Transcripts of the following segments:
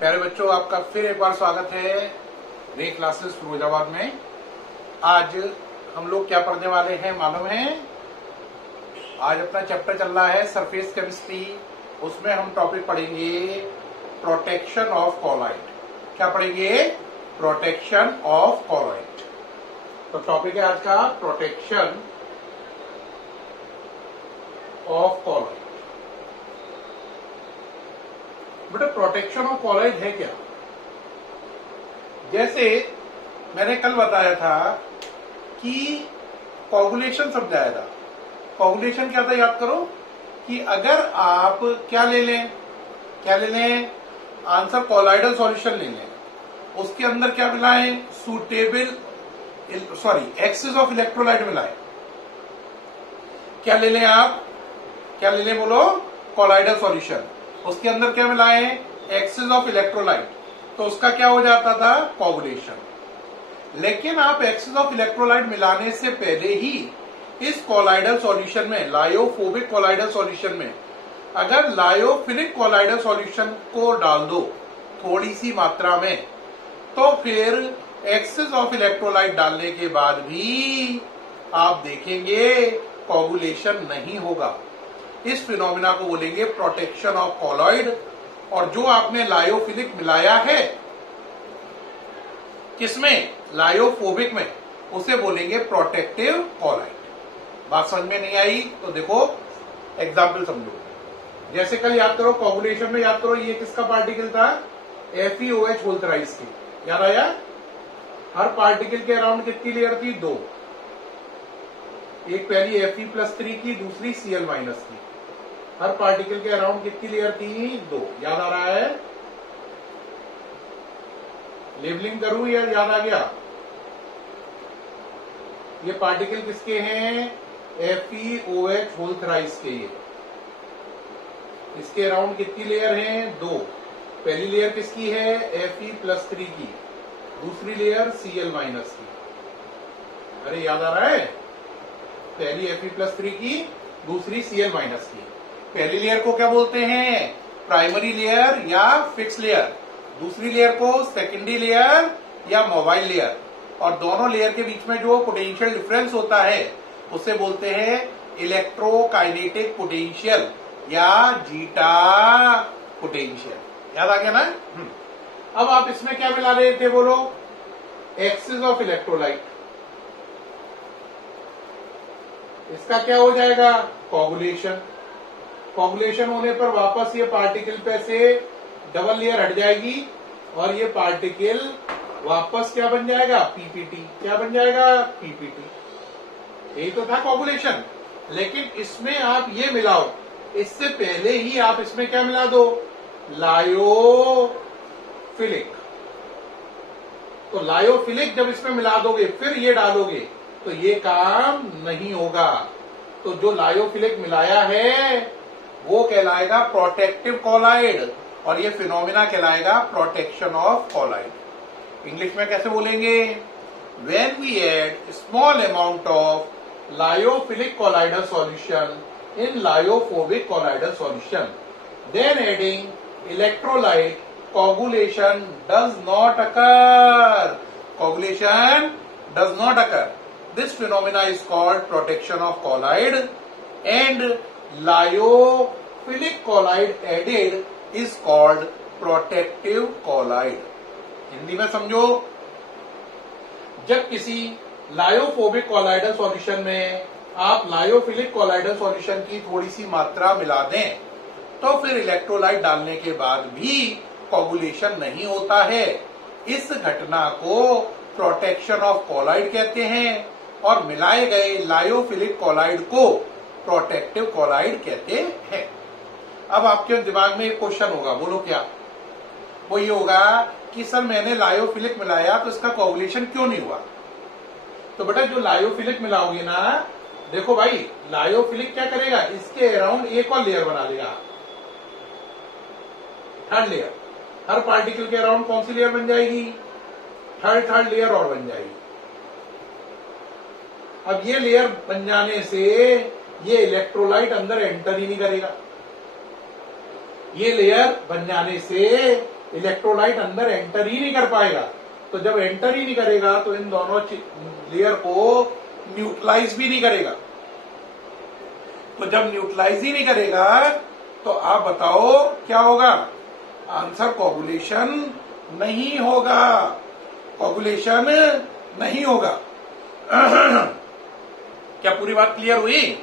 प्यारे बच्चों, आपका फिर एक बार स्वागत है रे क्लासेस फिरोजाबाद में। आज हम लोग क्या पढ़ने वाले हैं मालूम है? आज अपना चैप्टर चल रहा है सरफेस केमिस्ट्री। उसमें हम टॉपिक पढ़ेंगे प्रोटेक्शन ऑफ कॉलॉइड। क्या पढ़ेंगे? Protection of colloid. तो टॉपिक है आज का प्रोटेक्शन ऑफ कॉलॉइड। बेटा, प्रोटेक्शन ऑफ कॉलॉइड है क्या? जैसे मैंने कल बताया था कि कोगुलेशन समझाया था। कोगुलेशन क्या था याद करो कि अगर आप क्या ले लें आंसर कॉलॉइडल सॉल्यूशन ले लें, उसके अंदर क्या मिलाएं? एक्सेस ऑफ इलेक्ट्रोलाइट मिलाएं। क्या ले लें बोलो? Colloidal solution. उसके अंदर क्या मिलाएं? Excess of electrolyte. तो उसका क्या हो जाता था? कोगुलेशन। लेकिन आप एक्सेस ऑफ इलेक्ट्रोलाइट मिलाने से पहले ही इस कॉलॉइडल सॉल्यूशन में, लायोफोबिक कॉलॉइडल सॉल्यूशन में, अगर लायोफिलिक कॉलॉइडल सॉल्यूशन को डाल दो थोड़ी सी मात्रा में, तो फिर एक्सेस ऑफ इलेक्ट्रोलाइट डालने के बाद भी आप देखेंगे कोगुलेशन नहीं होगा। इस फिनोमिना को बोलेंगे प्रोटेक्शन ऑफ कॉलॉइड। और जो आपने लायोफिलिक मिलाया है किसमें? लायोफोबिक में, उसे बोलेंगे प्रोटेक्टिव कॉलॉइड। बात समझ में नहीं आई तो देखो एग्जाम्पल समझो। जैसे कल याद करो, कोगुलेशन में याद करो, ये किसका पार्टिकल था? FeOH होल थ्राइस की। याद आया? हर पार्टिकल के अराउंड कितनी लेयर थी? 2। एक पहली Fe+3 की, दूसरी Cl- की। हर पार्टिकल के अराउंड कितनी लेयर थी? 2। याद आ रहा है? लेबलिंग करूं या याद आ गया? ये पार्टिकल किसके हैं? FeOH होल थ्राइस के। इसके अराउंड कितनी लेयर हैं? 2। पहली लेयर किसकी है? Fe+3 की। दूसरी लेयर Cl- की। अरे याद आ रहा है? पहली Fe+3 की, दूसरी Cl- की। पहली लेयर को क्या बोलते हैं? प्राइमरी लेयर या फिक्स लेयर। दूसरी लेयर को सेकेंडरी लेयर या मोबाइल लेयर। और दोनों लेयर के बीच में जो पोटेंशियल डिफरेंस होता है उसे बोलते हैं इलेक्ट्रोकाइनेटिक पोटेंशियल या जीटा पोटेंशियल। याद आ गया ना? अब आप इसमें क्या मिला रहे थे बोलो? Excess of electrolyte. इसका क्या हो जाएगा? कोगुलेशन। कोगुलेशन होने पर वापस ये पार्टिकल पे से डबल लेयर हट जाएगी और ये पार्टिकल वापस क्या बन जाएगा? पीपीटी। क्या बन जाएगा? पीपीटी। यही तो था कोगुलेशन। लेकिन इसमें आप ये मिलाओ, इससे पहले ही आप इसमें क्या मिला दो? लायोफिलिक। तो लायोफिलिक जब इसमें मिला दोगे फिर ये डालोगे तो ये काम नहीं होगा। तो जो लायोफिलिक मिलाया है वो कहलाएगा प्रोटेक्टिव कॉलॉइड और ये फिनोमिना कहलाएगा प्रोटेक्शन ऑफ कॉलॉइड। इंग्लिश में कैसे बोलेंगे? When we add small amount of lyophilic colloidal solution in lyophobic colloidal solution, then adding electrolyte, coagulation does not occur. Coagulation does not occur. This phenomena is called protection of colloid, and lyophilic colloid added is called protective colloid. Hindi में समझो, जब किसी lyophobic colloidal solution में आप lyophilic colloidal solution की थोड़ी सी मात्रा मिला दें तो फिर इलेक्ट्रोलाइट डालने के बाद भी कोगुलेशन नहीं होता है। इस घटना को प्रोटेक्शन ऑफ कॉलॉइड कहते हैं और मिलाए गए लायोफिलिक कॉलॉइड को प्रोटेक्टिव कॉलॉइड कहते हैं। अब आपके दिमाग में एक क्वेश्चन होगा, बोलो क्या? वो ये होगा कि सर मैंने लायोफिलिक मिलाया तो इसका कोगुलेशन क्यों नहीं हुआ? तो बेटा, जो लायोफिलिक मिलाओगे ना, देखो भाई, लायोफिलिक क्या करेगा? इसके अराउंड एक और लेयर बना लेगा, थर्ड लेयर। हर पार्टिकल के अराउंड कौन सी लेयर बन जाएगी? थर्ड लेयर और बन जाएगी। अब ये लेयर बन जाने से ये इलेक्ट्रोलाइट अंदर एंटर ही नहीं करेगा। ये लेयर बन जाने से इलेक्ट्रोलाइट अंदर एंटर ही नहीं कर पाएगा। तो जब एंटर ही नहीं करेगा तो इन दोनों लेयर को न्यूट्रलाइज भी नहीं करेगा। तो जब न्यूट्रलाइज ही नहीं करेगा तो आप बताओ क्या होगा? आंसर कोगुलेशन नहीं होगा, कोगुलेशन नहीं होगा। क्या पूरी बात क्लियर हुई?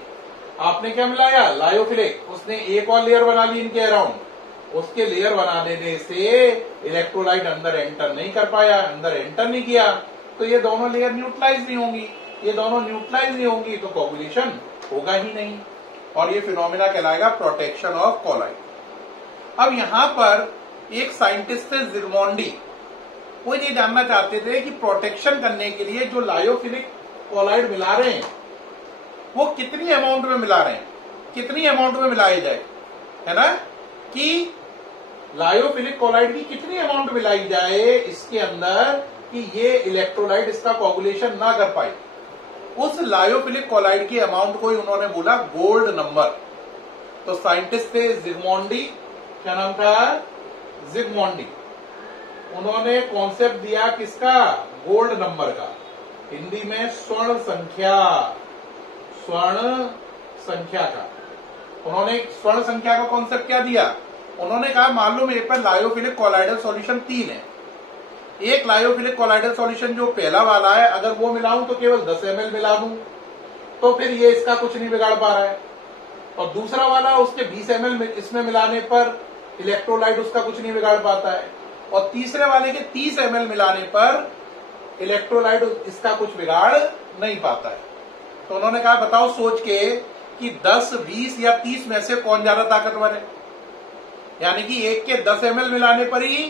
आपने क्या मिलाया? लायोफिलिक। उसने एक और लेयर बना ली इनके अराउंड। उसके लेयर बना देने से इलेक्ट्रोलाइट अंदर एंटर नहीं कर पाया, अंदर एंटर नहीं किया, तो ये दोनों लेयर न्यूट्रलाइज नहीं होंगी। ये दोनों न्यूट्रलाइज नहीं होंगी तो कोगुलेशन होगा ही नहीं, और ये फिनोमिना कहलाएगा प्रोटेक्शन ऑफ कोलाइड। अब यहां पर एक साइंटिस्ट थे जिग्मोंडी, वो ये जानना चाहते थे कि प्रोटेक्शन करने के लिए जो लायोफिलिक कोलाइड मिला रहे हैं वो कितनी अमाउंट में मिला रहे हैं, कितनी अमाउंट में मिलाए जाए, है ना, कि लायोफिलिक कोलाइड की कितनी अमाउंट मिलाई जाए इसके अंदर कि ये इलेक्ट्रोलाइट इसका कोगुलेशन ना कर पाए। उस लायोफिलिक कोलाइड की अमाउंट को ही उन्होंने बोला गोल्ड नंबर। तो साइंटिस्ट थे जिग्मोंडी, क्या नाम था? जिग्मोंडी। उन्होंने कॉन्सेप्ट दिया किसका? गोल्ड नंबर का। हिंदी में स्वर्ण संख्या, स्वर्ण संख्या का। उन्होंने स्वर्ण संख्या का कॉन्सेप्ट क्या दिया? उन्होंने कहा मालूम है पर लायोफिलिक कोलाइडल सॉल्यूशन 3 है। एक लायोफिलिक कोलाइडल सॉल्यूशन जो पहला वाला है, अगर वो मिलाऊं तो केवल 10 ml मिला दूं तो फिर ये इसका कुछ नहीं बिगाड़ पा रहा है, और दूसरा वाला उसके 20 ml इसमें मिलाने पर इलेक्ट्रोलाइट उसका कुछ नहीं बिगाड़ पाता है, और तीसरे वाले के 30 ml मिलाने पर इलेक्ट्रोलाइट इसका कुछ बिगाड़ नहीं पाता है। तो उन्होंने कहा बताओ सोच के कि 10, 20 या 30 में से कौन ज्यादा ताकतवर है। यानी कि एक के 10 ml मिलाने पर ही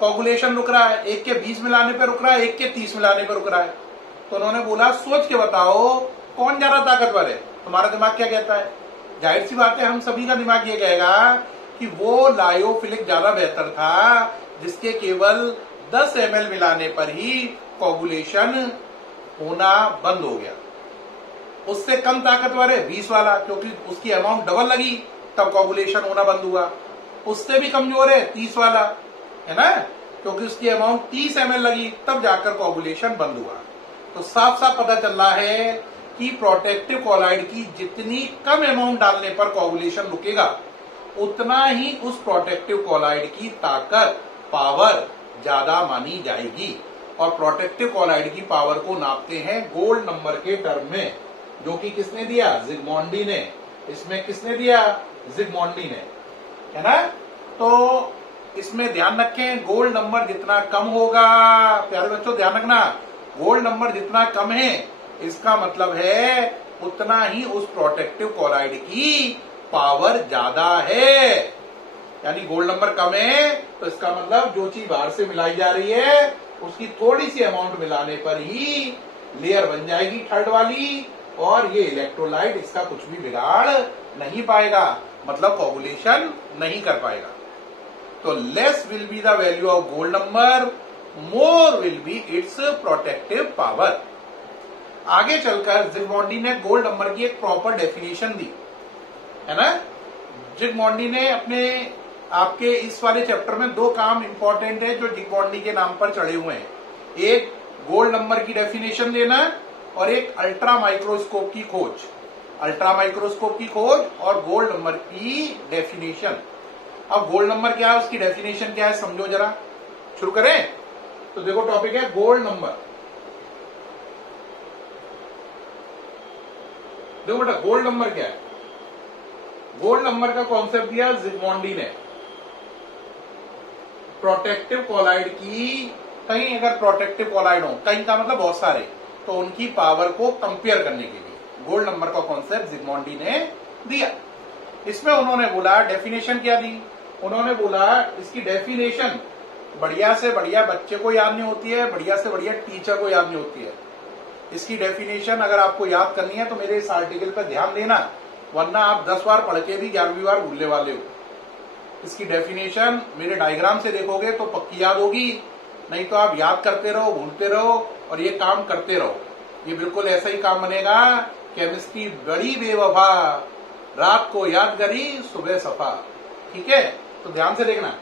कोगुलेशन रुक रहा है, एक के 20 मिलाने पर रुक रहा है, एक के 30 मिलाने पर रुक रहा है। तो उन्होंने बोला सोच के बताओ कौन ज्यादा ताकतवर है। तुम्हारा दिमाग क्या कहता है? जाहिर सी बात है हम सभी का दिमाग ये कहेगा कि वो लायोफिलिक ज्यादा बेहतर था जिसके केवल 10 ml मिलाने पर ही कोगुलेशन होना बंद हो गया। उससे कम ताकतवर है 20 वाला, क्योंकि उसकी अमाउंट डबल लगी तब कोगुलेशन होना बंद हुआ। उससे भी कमजोर है 30 वाला, है ना, क्योंकि उसकी अमाउंट 30 ml लगी तब जाकर कोगुलेशन बंद हुआ। तो साफ साफ पता चल रहा है कि प्रोटेक्टिव कोलाइड की जितनी कम अमाउंट डालने पर कोगुलेशन रुकेगा उतना ही उस प्रोटेक्टिव कोलाइड की ताकत, पावर ज्यादा मानी जाएगी। और प्रोटेक्टिव कोलाइड की पावर को नापते हैं गोल्ड नंबर के टर्म में, जो कि किसने दिया? जिग्मोंडी ने। इसमें किसने दिया? जिग्मोंडी ने, है ना। तो इसमें ध्यान रखें गोल्ड नंबर जितना कम होगा, प्यारे बच्चों ध्यान रखना, गोल्ड नंबर जितना कम है इसका मतलब है उतना ही उस प्रोटेक्टिव कोलाइड की पावर ज्यादा है। यानी गोल्ड नंबर कम है तो इसका मतलब जो चीज बाहर से मिलाई जा रही है उसकी थोड़ी सी अमाउंट मिलाने पर ही लेयर बन जाएगी थर्ड वाली, और ये इलेक्ट्रोलाइट इसका कुछ भी बिगाड़ नहीं पाएगा, मतलब कोगुलेशन नहीं कर पाएगा। तो less will be the value of gold number, more will be it's protective power. आगे चलकर जिग्मोंडी ने गोल्ड नंबर की एक प्रॉपर डेफिनेशन दी, है ना। जिग्मोंडी ने अपने आपके इस वाले चैप्टर में 2 काम इंपॉर्टेंट है जो जिग्मोंडी के नाम पर चढ़े हुए हैं। एक गोल्ड नंबर की डेफिनेशन देना और एक अल्ट्रा माइक्रोस्कोप की खोज। अल्ट्रा माइक्रोस्कोप की खोज और गोल्ड नंबर की डेफिनेशन। अब गोल्ड नंबर क्या है, उसकी डेफिनेशन क्या है, समझो जरा। शुरू करें? तो देखो टॉपिक है गोल्ड नंबर। देखो बेटा गोल्ड नंबर क्या है। गोल्ड नंबर का कॉन्सेप्ट दिया जिग्मोंडी ने। प्रोटेक्टिव कोलाइड की, कहीं अगर प्रोटेक्टिव कोलाइड हो, कहीं का मतलब बहुत सारे, तो उनकी पावर को कंपेयर करने के लिए गोल्ड नंबर का कॉन्सेप्ट जिग्मोंडी ने दिया। इसमें उन्होंने बोला डेफिनेशन क्या दी, उन्होंने बोला इसकी डेफिनेशन बढ़िया से बढ़िया बच्चे को याद नहीं होती है, बढ़िया से बढ़िया टीचर को याद नहीं होती है। इसकी डेफिनेशन अगर आपको याद करनी है तो मेरे इस आर्टिकल पर ध्यान देना, वरना आप 10 बार पढ़ के भी 11वीं बार भूलने वाले हो। इसकी डेफिनेशन मेरे डायग्राम से देखोगे तो पक्की याद होगी, नहीं तो आप याद करते रहो, भूलते रहो और ये काम करते रहो। ये बिल्कुल ऐसा ही काम बनेगा, केमिस्ट्री बड़ी बेवफा, रात को याद करी सुबह सफा। ठीक है, तो ध्यान से देखना।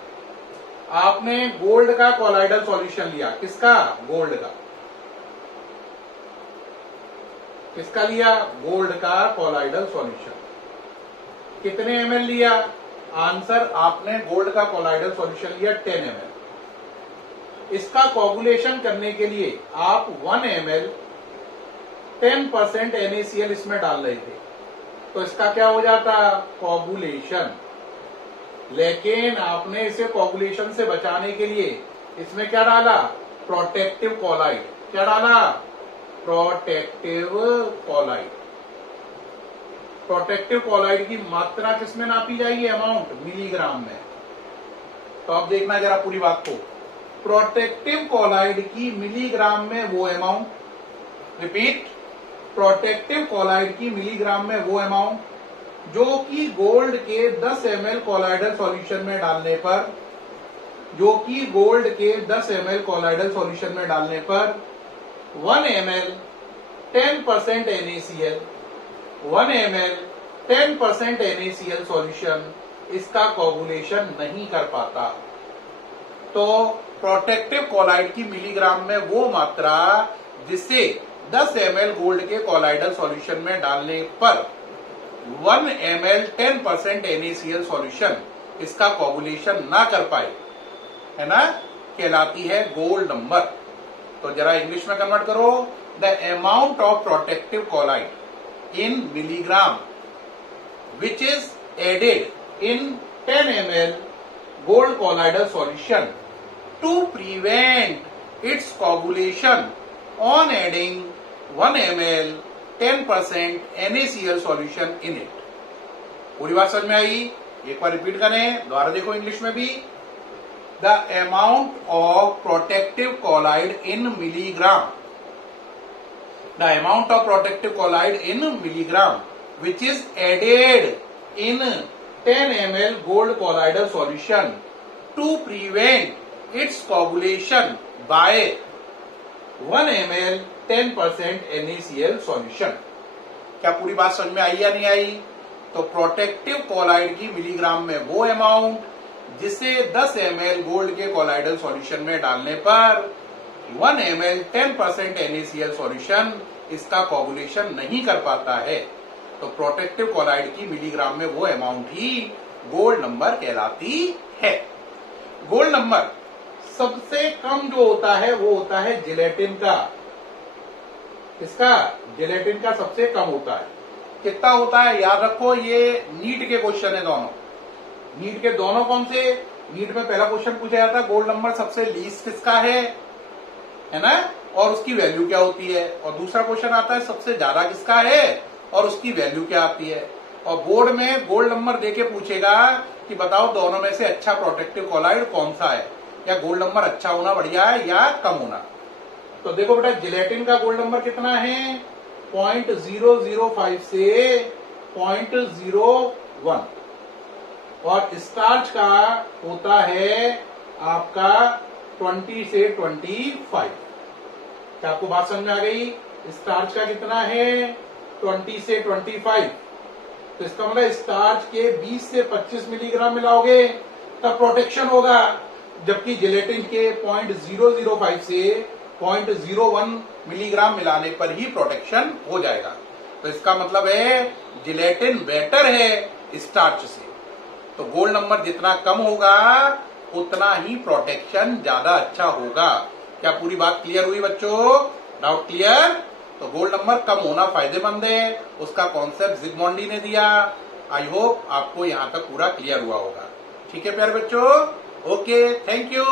आपने गोल्ड का कोलाइडल सॉल्यूशन लिया, किसका? गोल्ड का। किसका लिया? गोल्ड का कोलाइडल सॉल्यूशन। कितने ml लिया? आंसर, आपने गोल्ड का कोलाइडल सॉल्यूशन लिया 10 ml। इसका कोगुलेशन करने के लिए आप 1 ml 10% NaCl इसमें डाल रहे थे, तो इसका क्या हो जाता? कोगुलेशन। लेकिन आपने इसे कोगुलेशन से बचाने के लिए इसमें क्या डाला? Protective colloid. क्या डाला? Protective collide. प्रोटेक्टिव कोलाइड की मात्रा किसमें नापी जाएगी? अमाउंट, मिलीग्राम में। तो अब देखना जरा पूरी बात को। प्रोटेक्टिव कोलाइड की मिलीग्राम में वो अमाउंट, रिपीट, प्रोटेक्टिव कोलाइड की मिलीग्राम में वो अमाउंट जो कि गोल्ड के 10 ml कोलाइडल सॉल्यूशन में डालने पर, जो कि गोल्ड के 10 ml कोलाइडल सॉल्यूशन में डालने पर 1 ml 10% NaCl, 1 ml 10% NaCl solution इसका कोगुलेशन नहीं कर पाता। तो प्रोटेक्टिव कोलाइड की मिलीग्राम में वो मात्रा जिसे 10 ml गोल्ड के कोलाइडल सॉल्यूशन में डालने पर 1 ml 10% NaCl सॉल्यूशन इसका कोगुलेशन ना कर पाए, है ना, कहलाती है गोल्ड नंबर। तो जरा इंग्लिश में कन्वर्ट करो। The amount of protective colloid in milligram which is added in 10 ml gold colloidal solution to prevent its coagulation on adding 1 ml 10% NaCl solution in it। पूरी बात समझ में आई? एक बार रिपीट करें, दोबारा देखो इंग्लिश में भी। The amount of protective colloid in milligram, the amount of protective colloid in milligram which is added in 10 ml gold colloidal solution to prevent its coagulation by 1 ml 10% NaCl solution। क्या पूरी बात समझ में आई या नहीं आई? तो प्रोटेक्टिव कोलाइड की milligram में वो अमाउंट जिसे 10 ml गोल्ड के कोलाइडल सॉल्यूशन में डालने पर 1 ml 10% NaCl सॉल्यूशन इसका कोगुलेशन नहीं कर पाता है। तो प्रोटेक्टिव कोलाइड की मिलीग्राम में वो अमाउंट ही गोल्ड नंबर कहलाती है। गोल्ड नंबर सबसे कम जो होता है वो होता है जिलेटिन का। इसका जिलेटिन का सबसे कम होता है। कितना होता है? याद रखो, ये नीट के क्वेश्चन है दोनों। नीट के दोनों कौन से? नीट में पहला क्वेश्चन पूछा जाता है गोल्ड नंबर सबसे लीस्ट किसका है ना, और उसकी वैल्यू क्या होती है। और दूसरा क्वेश्चन आता है सबसे ज्यादा किसका है और उसकी वैल्यू क्या आती है। और बोर्ड में गोल्ड नंबर देके पूछेगा कि बताओ दोनों में से अच्छा प्रोटेक्टिव कोलाइड कौन सा है, या गोल्ड नंबर अच्छा होना बढ़िया है या कम होना। तो देखो बेटा, जिलेटिन का गोल्ड नंबर कितना है? 0.005 से 0.01, और स्टार्च का होता है आपका 20 से 25। क्या आपको बात समझ में आ गई? स्टार्च का कितना है? 20 से 25। तो इसका मतलब स्टार्च के 20 से 25 मिलीग्राम मिलाओगे तब प्रोटेक्शन होगा, जबकि जिलेटिन के 0.005 से 0.01 मिलीग्राम मिलाने पर ही प्रोटेक्शन हो जाएगा। तो इसका मतलब है जिलेटिन बेटर है स्टार्च से। तो गोल्ड नंबर जितना कम होगा उतना ही प्रोटेक्शन ज्यादा अच्छा होगा। क्या पूरी बात क्लियर हुई बच्चों? Doubt clear? तो गोल्ड नंबर कम होना फायदेमंद है, उसका कॉन्सेप्ट जिग्मोंडी ने दिया। आई होप आपको यहां तक पूरा क्लियर हुआ होगा। ठीक है प्यारे बच्चों, ओके, थैंक यू।